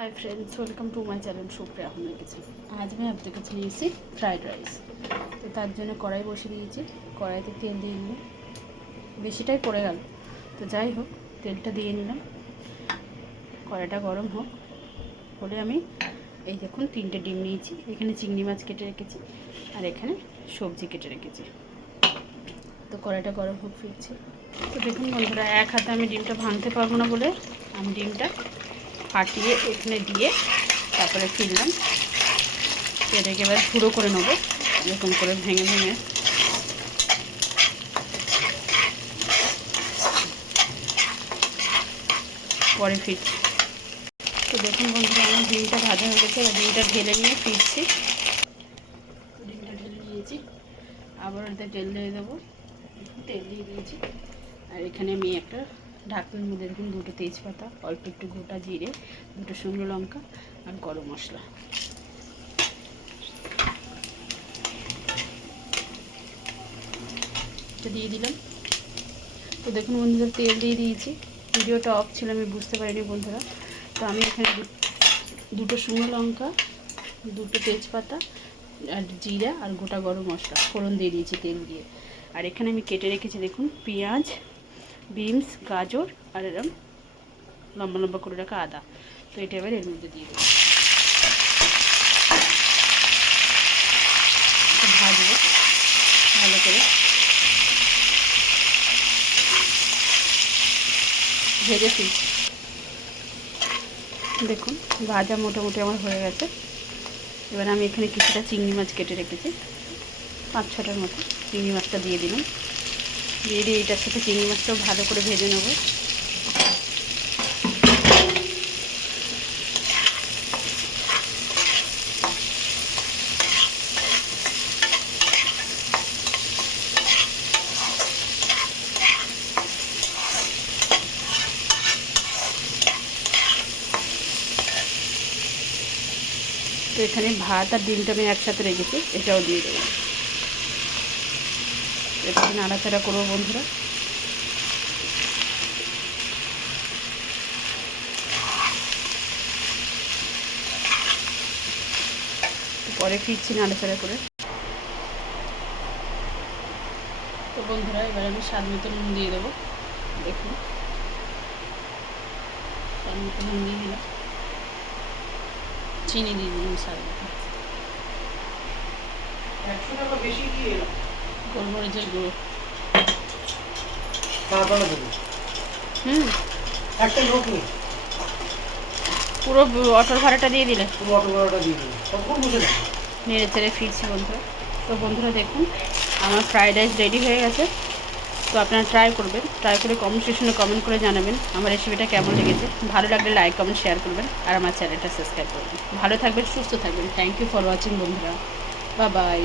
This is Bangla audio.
Hi friends, welcome to my channel Supriya Ahmed kitchen. आज मैं आपके কাছে নিয়ে এসেছি ফ্রাইড রাইস। তো তার জন্য কড়াই বসিয়ে দিয়েছি। কড়াইতে তেল দিয়ে নিলাম, বেশিটাই পড়ে গেল, তো যাই হোক তেলটা দিয়ে নিলাম। কড়াইটা গরম হোক, হলে আমি এই দেখুন 3টে ডিম নিয়েছি। এখানে চিংড়ি মাছ কেটে রেখেছি আর এখানে সবজি কেটে রেখেছি। তো কড়াইটা গরম হোক, ফিরছি। তো দেখুন বন্ধুরা, এক হাতে আমি ডিমটা ভাঙতে পারবো না বলে আমি ডিমটা ফাটিয়ে এখানে দিয়ে তারপরে ফিরলাম। এটাকে এবার গুঁড়ো করে নেবো, এরকম করে ভেঙে ভেঙে। পরে ফিরছি। তো দেখুন বন্ধুরা, আমার ডিমটা ভাজা হয়ে গেছে। এবার ডিমটা ঢেলে নিয়ে ফিরছি। ডিমটা ঢেলে নিয়েছি, আবার ওতে তেল দিয়ে দেবো। তেল দিয়ে দিয়েছি আর এখানে আমি একটা ঢাকনার মধ্যে দেখুন 2টো তেজপাতা, অল্প একটু গোটা জিরে, 2টো শুকনো লঙ্কা আর গরম মশলা দিয়ে দিলাম। তো দেখুন বন্ধুরা, তেল দিয়ে দিয়েছি। ভিডিওটা অফ ছিল, আমি বুঝতে পারিনি বন্ধুরা। তো আমি এখানে 2টো শুকনো লঙ্কা, 2টো তেজপাতা আর জিরা আর গোটা গরম মশলা ফোড়ন দিয়ে দিয়েছি তেল দিয়ে। আর এখানে আমি কেটে রেখেছি দেখুন পেঁয়াজ, বিনস, গাজর আর এরকম লম্বা লম্বা করে রাখা আদা। তো এটা এবার এর মধ্যে দিয়ে দেবো, ভাজবো ভালো করে। ভেজে ফিরছি। দেখুন ভাজা মোটামুটি আমার হয়ে গেছে। এবার আমি এখানে কিছুটা চিংড়ি মাছ কেটে রেখেছি, 5-6টার মতো। চিংড়ি মাছটা দিয়ে দিলাম। দিয়ে দিয়ে এটার সাথে চিংড়ি মাছটাও ভালো করে ভেজে নেব। তো এখানে ভাত আর ডিমটা আমি একসাথে রেখেছি, এটাও দিয়ে দেবো। এটাকে নাড়াচাড়া করবো বন্ধুরা। পরে ফিরছি নাড়াচাড়া করে। তো বন্ধুরা, এবার আমি স্বাদ মতো নুন দিয়ে দেবো। দেখুন স্বাদ মতো নুন দিয়ে দিলাম, চিনি দিয়ে দিলাম স্বাদ মতো, 100 টাকা বেশি দিয়ে গোলমরিচের গুঁড়ো। একটা লোক নেই, পুরো অটোর ভাড়াটা দিয়ে দিলে, পুরো অটো ভাড়াটা দিয়ে দিন, তখন বুঝে নেন। নেড়ে চেড়ে ফিরছি বন্ধুরা। তো বন্ধুরা দেখুন, আমার ফ্রাইড রাইস রেডি হয়ে গেছে। তো আপনারা ট্রাই করবেন, ট্রাই করে কমেন্ট সেকশনে কমেন্ট করে জানাবেন আমার রেসিপিটা কেমন লেগেছে। ভালো লাগলে লাইক কমেন্ট শেয়ার করবেন আর আমার চ্যানেলটা সাবস্ক্রাইব করবেন। ভালো থাকবেন, সুস্থ থাকবেন। থ্যাংক ইউ ফর ওয়াচিং বন্ধুরা, বাই বাই।